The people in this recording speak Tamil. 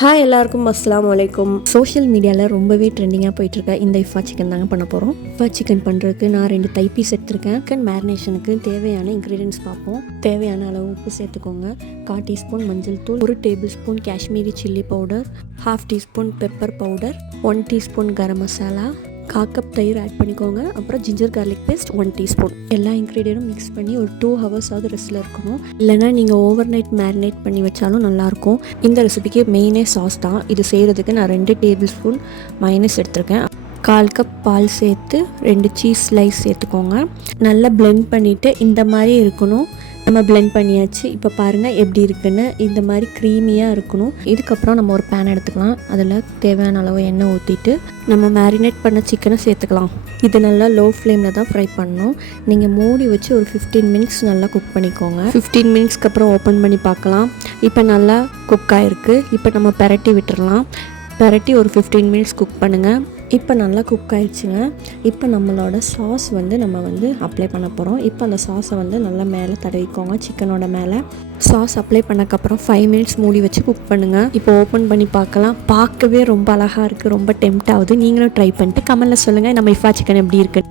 ஹாய் எல்லாருக்கும் அஸ்ஸலாமு அலைக்கும். சோஷியல் மீடியாவில் ரொம்பவே ட்ரெண்டிங்காக போயிட்டுருக்க இந்த இஃபா சிக்கன் தாங்க பண்ண போகிறோம். இஃபா சிக்கன் பண்ணுறதுக்கு நான் 2 தை பீஸ் எடுத்திருக்கேன். சிக்கன் மேரினேஷனுக்கு தேவையான இன்க்ரீடியன்ஸ் பார்ப்போம். தேவையான அளவு உப்பு சேர்த்துக்கோங்க. 1/4 டீஸ்பூன் மஞ்சள் தூள், 1 tablespoon Kashmiri chilli powder, 1/2 teaspoon pepper powder, 1 teaspoon garam masala, 1/4 cup தயிர் ஆட் பண்ணிக்கோங்க. அப்புறம் ஜிஞ்சர் கார்லிக் பேஸ்ட் 1 டீஸ்பூன். எல்லா இன்க்ரீடியன்ட்டும் மிக்ஸ் பண்ணி ஒரு 2 ஹவர்ஸாவது ரெஸ்ட்டில் இருக்கணும். இல்லைனா நீங்கள் ஓவர் நைட் மேரினேட் பண்ணி வச்சாலும் நல்லாயிருக்கும். இந்த ரெசிபிக்கு மெயினே சாஸ் தான். இது செய்கிறதுக்கு நான் 2 டேபிள் ஸ்பூன் மைனஸ் எடுத்திருக்கேன். 1/4 கப் பால் சேர்த்து 2 சீஸ் ஸ்லைஸ் சேர்த்துக்கோங்க. நல்லா பிளெண்ட் பண்ணிவிட்டு இந்த மாதிரி இருக்கணும். நம்ம பிளெண்ட் பண்ணியாச்சு. இப்போ பாருங்கள் எப்படி இருக்குன்னு. இந்த மாதிரி க்ரீமியாக இருக்கணும். இதுக்கப்புறம் நம்ம ஒரு பேன் எடுத்துக்கலாம். அதில் தேவையான அளவு எண்ணெய் ஊற்றிட்டு நம்ம மேரினேட் பண்ண சிக்கனை சேர்த்துக்கலாம். இது நல்லா லோ ஃப்ளேமில் தான் ஃப்ரை பண்ணணும். நீங்கள் மூடி வச்சு ஒரு 15 மினிட்ஸ் நல்லா குக் பண்ணிக்கோங்க. 15 மினிட்ஸ்க்கு அப்புறம் ஓப்பன் பண்ணி பார்க்கலாம். இப்போ நல்லா குக் ஆகிருக்கு. இப்போ நம்ம பெரட்டி விட்டுடலாம். பெரட்டி ஒரு 15 மினிட்ஸ் குக் பண்ணுங்கள். இப்போ நல்லா குக் ஆகிடுச்சுங்க. இப்போ நம்மளோட சாஸ் நம்ம அப்ளை பண்ண போகிறோம். இப்போ அந்த சாஸை நல்லா மேலே தடவிக்கோங்க. சிக்கனோட மேலே சாஸ் அப்ளை பண்ணக்கப்புறம் 5 மினிட்ஸ் மூடி வச்சு குக் பண்ணுங்கள். இப்போ ஓப்பன் பண்ணி பார்க்கலாம். பார்க்கவே ரொம்ப அழகாக இருக்குது. ரொம்ப டெம்ட் ஆகுது. நீங்களும் ட்ரை பண்ணிட்டு கமெண்ட்டில் சொல்லுங்கள் நம்ம இஃபா சிக்கன் எப்படி இருக்குது.